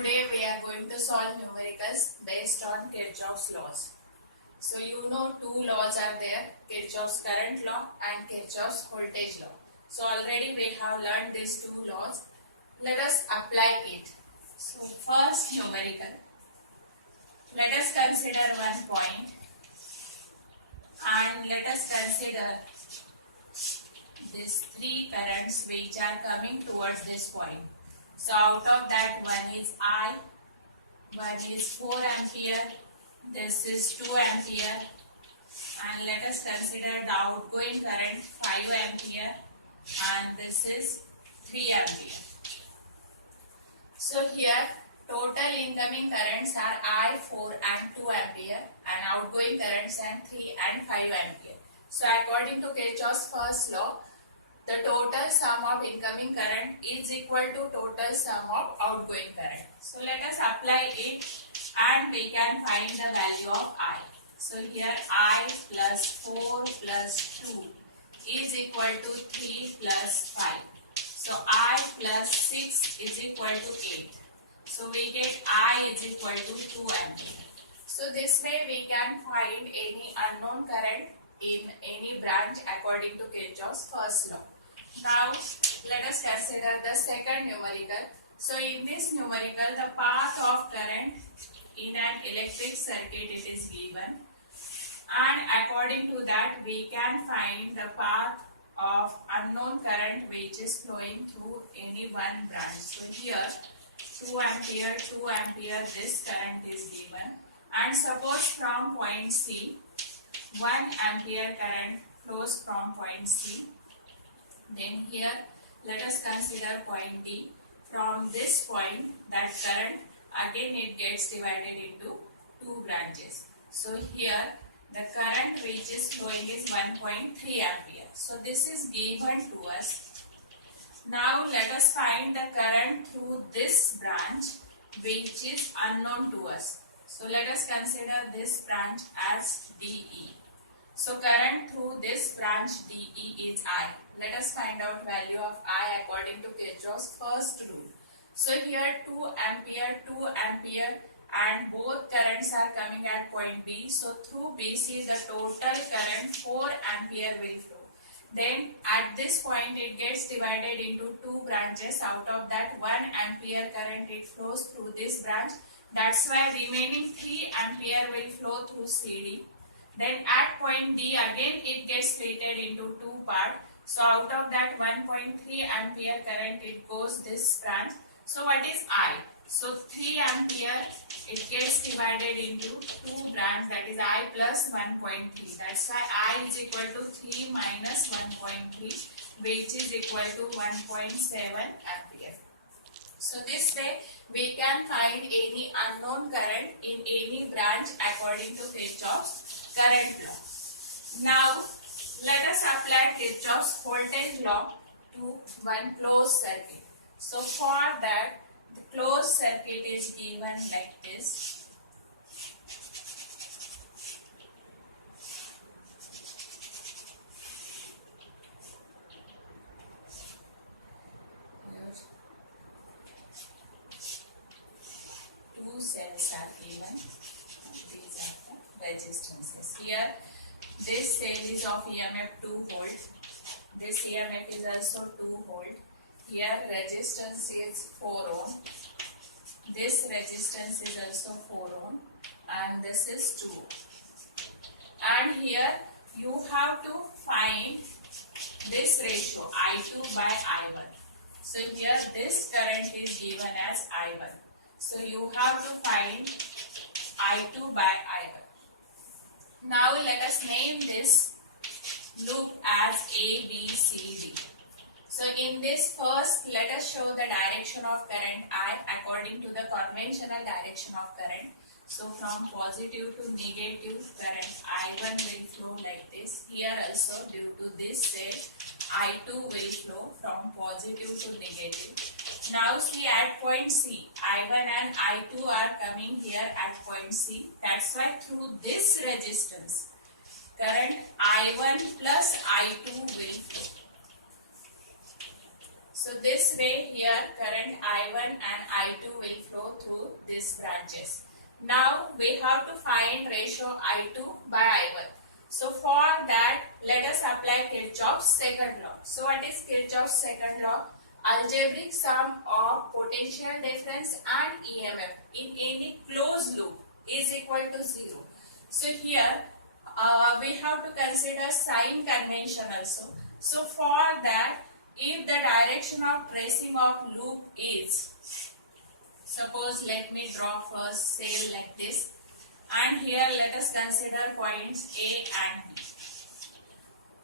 Today we are going to solve numericals based on Kirchhoff's laws. So you know two laws are there, Kirchhoff's current law and Kirchhoff's voltage law. So already we have learned these two laws. Let us apply it. So first numerical. Let us consider one point and let us consider these three currents which are coming towards this point. So out of that, one is I, one is 4 ampere, this is 2 ampere, and let us consider the outgoing current 5 ampere and this is 3 ampere. So here total incoming currents are I, 4 and 2 ampere and outgoing currents are 3 and 5 ampere. So according to Kirchhoff's first law, the total sum of incoming current is equal to total sum of outgoing current. So let us apply it and we can find the value of I. So here I plus 4 plus 2 is equal to 3 plus 5. So I plus 6 is equal to 8. So we get I is equal to 2 ampere. So this way we can find any unknown current in any branch according to Kirchhoff's first law. Now let us consider the second numerical. So in this numerical, the path of current in an electric circuit it is given, and according to that we can find the path of unknown current which is flowing through any one branch. So here 2 ampere, 2 ampere this current is given, and suppose from point C 1 ampere current flows from point C. Then here let us consider point D. From this point that current again it gets divided into two branches. So here the current which is flowing is 1.3 ampere. So this is given to us. Now let us find the current through this branch which is unknown to us. So let us consider this branch as DE. So current through this branch DE is I. Let us find out value of I according to Kirchhoff's first rule. So here 2 ampere, 2 ampere and both currents are coming at point B. So through BC the total current 4 ampere will flow. Then at this point it gets divided into two branches. Out of that 1 ampere current it flows through this branch. That's why remaining 3 ampere will flow through CD. Then at point D again it gets splitted into two parts. So out of that 1.3 ampere current it goes this branch. So what is I? So 3 ampere it gets divided into two branches, that is I plus 1.3. That's why I is equal to 3 minus 1.3 which is equal to 1.7 ampere. So this way we can find any unknown current in any branch according to Kirchhoff's current law. Now let us apply Kirchhoff's voltage law to one closed circuit. So for that, the closed circuit is given like this. Two cells are given. These are the resistances. Here this cell is of EMF 2 volt. This EMF is also 2 volt. Here resistance is 4 ohm. This resistance is also 4 ohm. And this is 2. And here you have to find this ratio I2 by I1. So here this current is given as I1. So you have to find I2 by I1. Now let us name this loop as A, B, C, D. So in this first, let us show the direction of current I according to the conventional direction of current. So from positive to negative current I1 will flow like this. Here also due to this set I2 will flow from positive to negative. Now see at point C, I1 and I2 are coming here at point C. That's why through this resistance, current I1 plus I2 will flow. So this way here current I1 and I2 will flow through these branches. Now we have to find ratio I2 by I1. So for that, let us apply Kirchhoff's second law. So what is Kirchhoff's second law? Algebraic sum of potential difference and EMF in any closed loop is equal to 0. So here we have to consider sign convention also. So for that, if the direction of tracing of loop is, suppose let me draw first say like this, and here let us consider points A and B.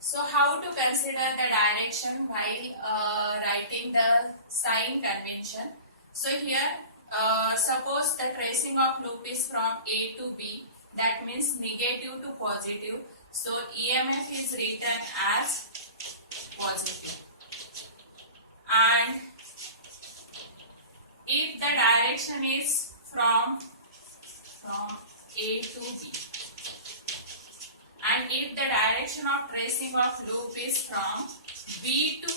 So how to consider the direction while writing the sign convention? So here suppose the tracing of loop is from A to B, that means negative to positive. So EMF is written as positive. And if the direction is from A to B, and if the direction of tracing of loop is from B to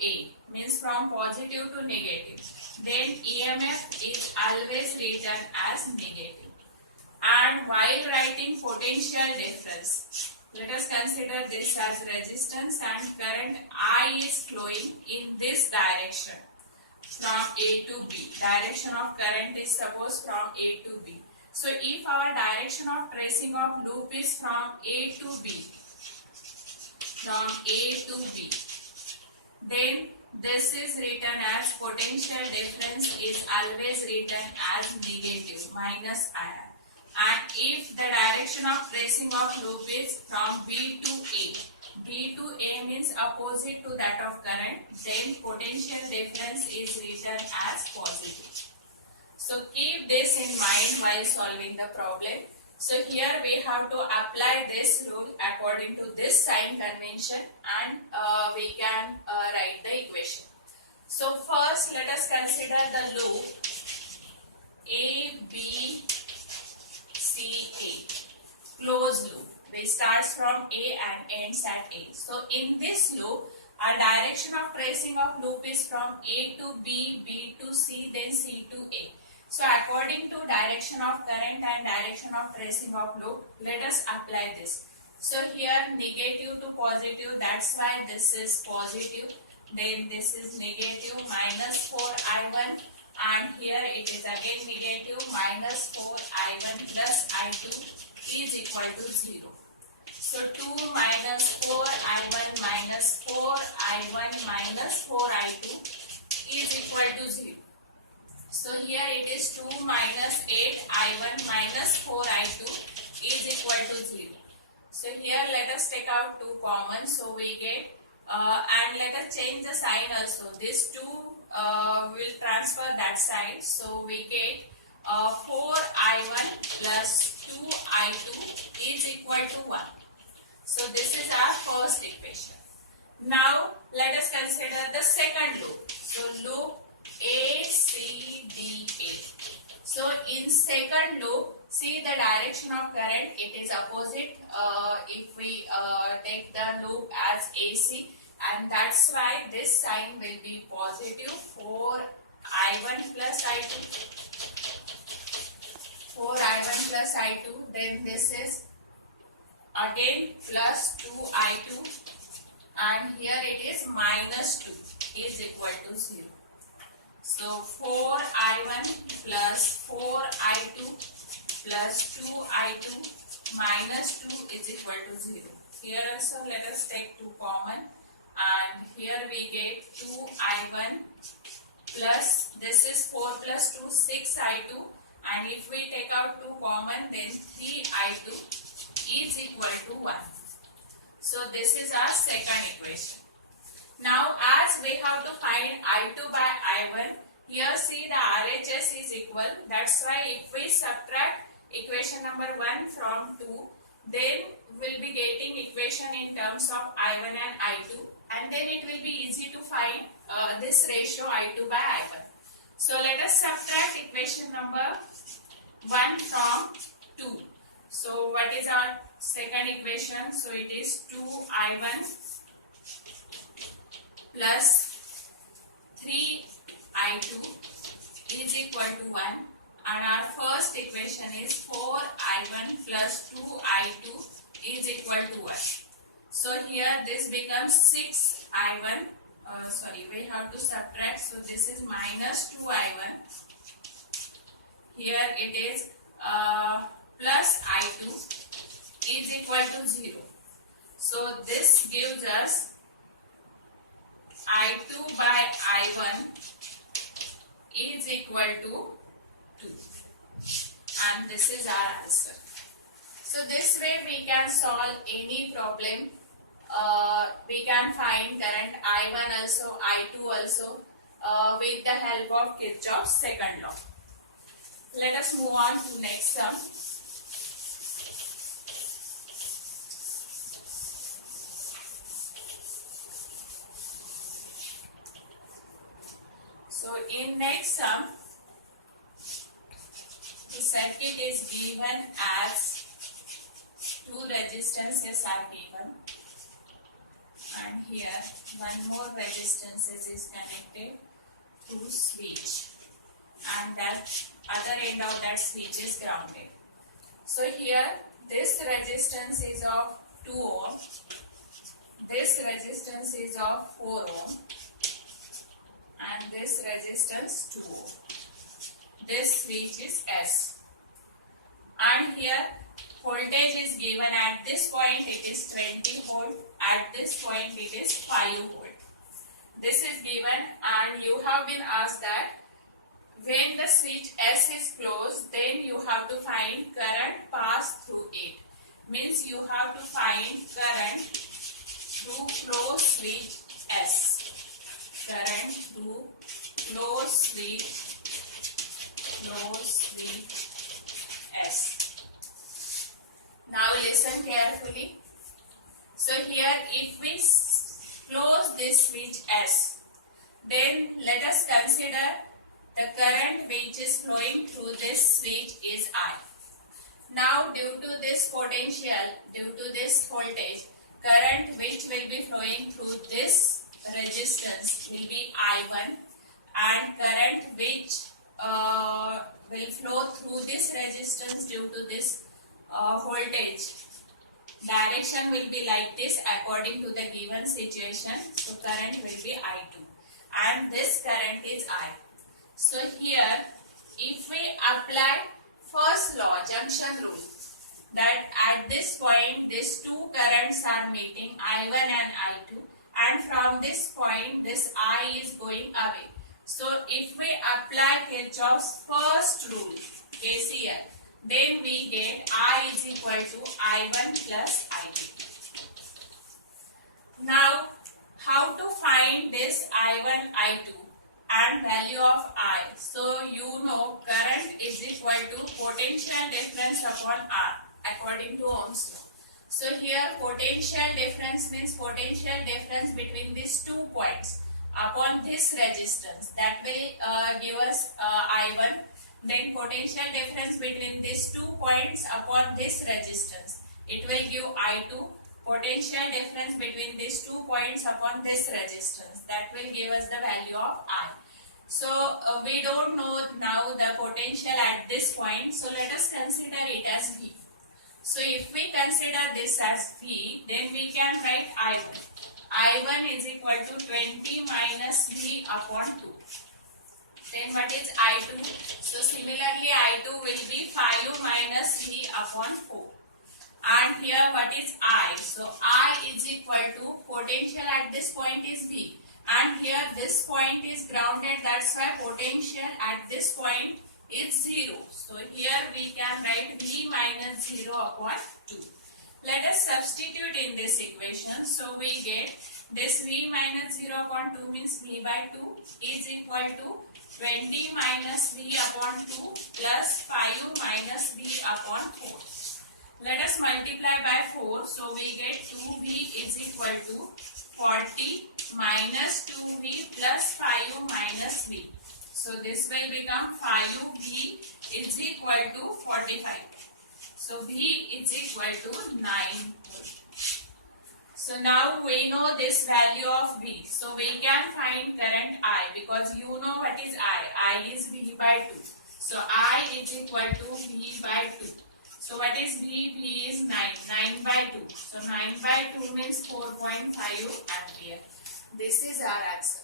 A means from positive to negative, then EMF is always written as negative. And while writing potential difference, let us consider this as resistance, and current I is flowing in this direction from A to B. Direction of current is suppose from A to B. So if our direction of tracing of loop is from A to B, then this is written as potential difference is always written as negative, minus I. And if the direction of tracing of loop is from B to A means opposite to that of current, then potential difference is written as positive. So keep this in mind while solving the problem. So here we have to apply this rule according to this sign convention, and we can write the equation. So first let us consider the loop A, B, C, A, closed loop. We starts from A and ends at A. So in this loop, our direction of tracing of loop is from A to B, B to C, then C to A. So according to direction of current and direction of tracing of loop, let us apply this. So here negative to positive, that's why this is positive. Then this is negative minus 4I1, and here it is again negative minus 4I1 plus I2 is equal to 0. So 2 minus 4I1 minus 4I1 minus 4I2 is equal to 0. So here it is 2 minus 8I1 minus 4I2 is equal to 0. So here let us take out 2 common, so we get and let us change the sign also. This 2 will transfer that side, so we get 4I1 plus 2I2 is equal to 1. So this is our first equation. Now let us consider the second loop. So loop A, C, D, A. So in second loop, see the direction of current, it is opposite if we take the loop as AC, and that's why this sign will be positive 4I1 plus I2. 4I1 plus I2, then this is again plus 2I2, and here it is minus 2 is equal to 0. So 4I1 plus 4I2 plus 2I2 minus 2 is equal to 0. Here also let us take 2 common, and here we get 2I1 plus this is 4 plus 2 6I2, and if we take out 2 common, then 3I2 is equal to 1. So this is our second equation. Now as we have to find I2 by I1, here see the RHS is equal. That's why if we subtract equation number 1 from 2, then we'll be getting equation in terms of I1 and I2, and then it will be easy to find this ratio I2 by I1. So let us subtract equation number 1 from 2. So what is our second equation? So it is 2I1 plus 3I2 is equal to 1, and our first equation is 4I1 plus 2I2 is equal to 1. So here this becomes 6I1, we have to subtract, so this is minus 2I1. Here it is plus I2 is equal to 0. So this gives us I2 by I1 is equal to 2, and this is our answer. So this way we can solve any problem. We can find current I1 also, I2 also with the help of Kirchhoff's second law. Let us move on to next sum. So in next sum, the circuit is given as two resistances are given, and here one more resistance is connected to switch, and that other end of that switch is grounded. So here this resistance is of 2 ohm, this resistance is of 4 ohm, and this resistance 2 ohm. This switch is S, and here voltage is given. At this point it is 20 volt, at this point it is 5 volt. This is given, and you have been asked that when the switch S is closed, then you have to find current pass through it. Means you have to find current through closed switch S. Current through closed switch S. Now listen carefully. So here if we close this switch S, then let us consider the current which is flowing through this switch is I. Now due to this potential, due to this voltage, current which will be flowing through this resistance will be I1, and current which will flow through this resistance due to this voltage direction will be like this according to the given situation. So current will be I2, and this current is I. So here if we apply first law, junction rule, that at this point these two currents are meeting, I1 and I2, and from this point this I is going away. So if we apply Kirchhoff's first rule, KCL, then we get I is equal to I1 plus I2. Now how to find this I1, I2 and value of I? So you know current is equal to potential difference upon R according to Ohm's law. So here potential difference means potential difference between these 2 points upon this resistance, that will give us I1. Then potential difference between these 2 points upon this resistance, it will give I2. Potential difference between these 2 points upon this resistance, that will give us the value of I. So we don't know now the potential at this point, so let us consider it as V. So if we consider this as V, then we can write I1. I1 is equal to 20 minus V upon 2. Then what is I2? So similarly I2 will be 5 minus V upon 4. And here what is I? So I is equal to potential at this point is V. And here this point is grounded, that's why potential at this point is 0. So here we can write V minus 0 upon 2. Let us substitute in this equation. So we get this V minus 0 upon 2 means V by 2 is equal to 20 minus V upon 2 plus 5 minus V upon 4. Let us multiply by 4. So we get 2V is equal to 40 minus 2V plus 5 minus V. So this will become 5V is equal to 45. So V is equal to 9 volt. So now we know this value of V. So we can find current I because you know what is I. I is V by 2. So I is equal to V by 2. So what is V? V is 9. 9 by 2. So 9 by 2 means 4.5 ampere. This is our answer.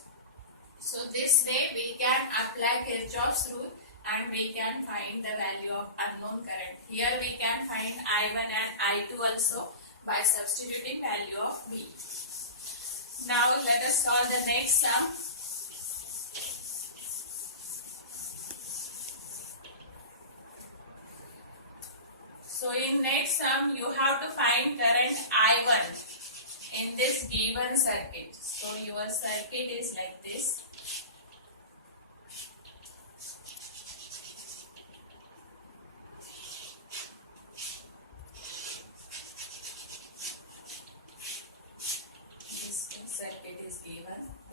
So this way we can apply Kirchhoff's rule and we can find the value of unknown current. Here we can find I1 and I2 also by substituting value of V. Now let us solve the next sum. So in next sum you have to find current I1 in this given circuit. So your circuit is like this.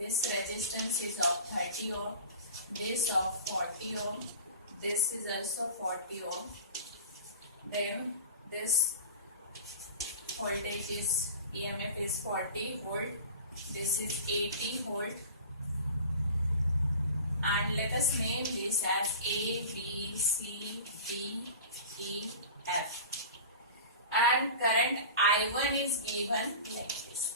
This resistance is of 30 ohm, this of 40 ohm, this is also 40 ohm. Then this voltage is EMF is 40 volt, this is 80 volt, and let us name this as A, B, C, D, E, F. And current I1 is given like this.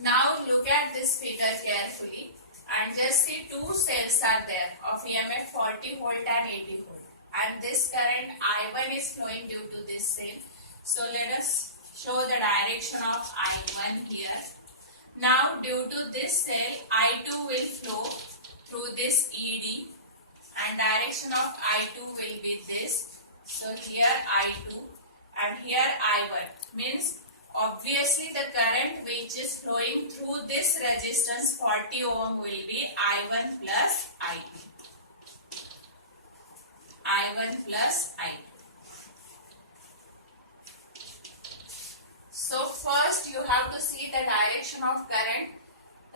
Now look at this figure carefully and just see two cells are there of EMF 40 volt and 80 volt, and this current I1 is flowing due to this cell. So let us show the direction of I1 here. Now due to this cell I2 will flow through this ED and direction of I2 will be this. So here I2 and here I1 means obviously the current which is flowing through this resistance 40 ohm will be I1 plus I2. I1 plus I2. So first you have to see the direction of current,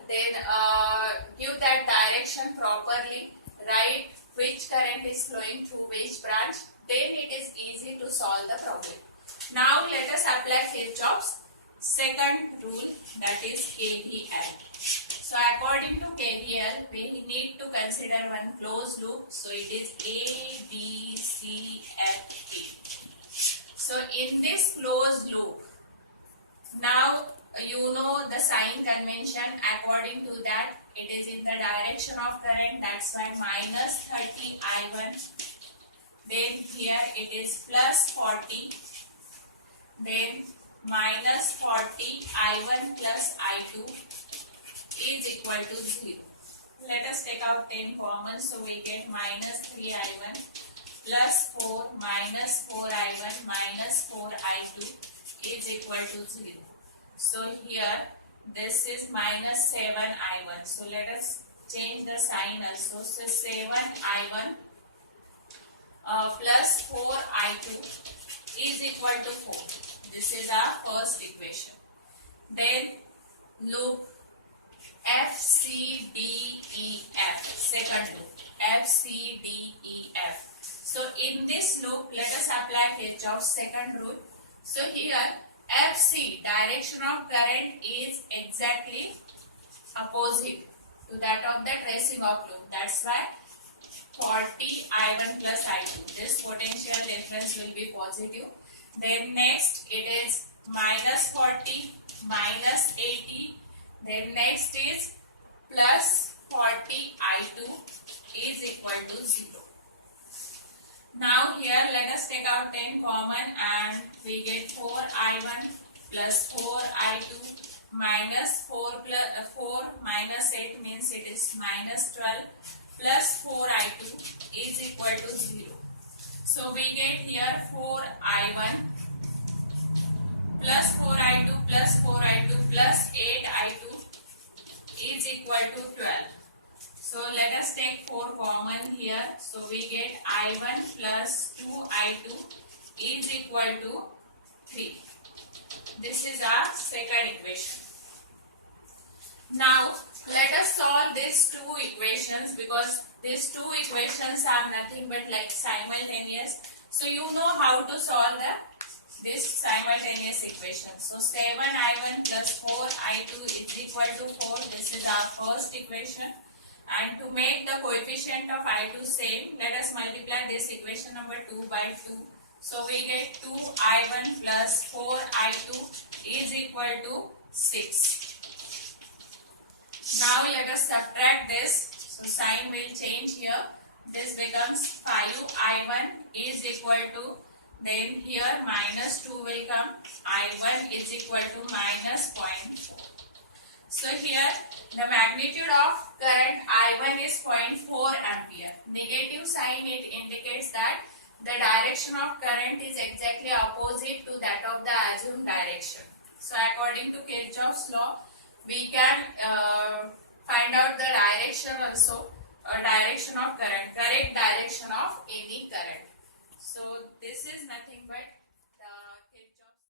then give that direction properly, write which current is flowing through which branch, then it is easy to solve the problem. Now let us apply Kirchhoff's second rule, that is KVL. So according to KVL we need to consider one closed loop. So it is A, B, C, F, A. So in this closed loop, now you know the sign convention. According to that it is in the direction of current, that's why minus 30 I1. Then here it is plus 40. Then minus 40 I1 plus I2 is equal to 0. Let us take out 10 common, so we get minus 3 I1 plus 4 minus 4 I1 minus 4 I2 is equal to 0. So here this is minus 7 I1. So let us change the sign also. So 7 I1 plus 4 I2 is equal to 4. This is our first equation. Then loop F, C, D, E, F. Second loop F, C, D, E, F. So in this loop let us apply Kirchhoff's second rule. So here FC, direction of current, is exactly opposite to that of the tracing of loop. That's why 40 I1 plus I2. This potential difference will be positive. Then next it is minus 40 minus 80. Then next is plus 40 I2 is equal to 0. Now here let us take out 10 common and we get 4 I1 plus 4 I2 minus 4 minus 8 means it is minus 12 plus 4 I2 is equal to 0. So we get here 4 I1 plus 4 I2 plus 4 I2 plus 8 I2 is equal to 12. So let us take 4 common here. So we get I1 plus 2 I2 is equal to 3. This is our second equation. Now let us solve these two equations because these two equations are nothing but like simultaneous. So you know how to solve the this simultaneous equation. So 7I1 plus 4I2 is equal to 4. This is our first equation. And to make the coefficient of I2 same, let us multiply this equation number 2 by 2. So we get 2I1 plus 4I2 is equal to 6. Now let us subtract this. So sign will change here. This becomes 5I1 is equal to, then here minus 2 will come, I1 is equal to minus 0.4. So here the magnitude of current I1 is 0.4 ampere. Negative sign, it indicates that the direction of current is exactly opposite to that of the assumed direction. So according to Kirchhoff's law, we can find out the direction also, direction of current, correct direction of any current. So this is nothing but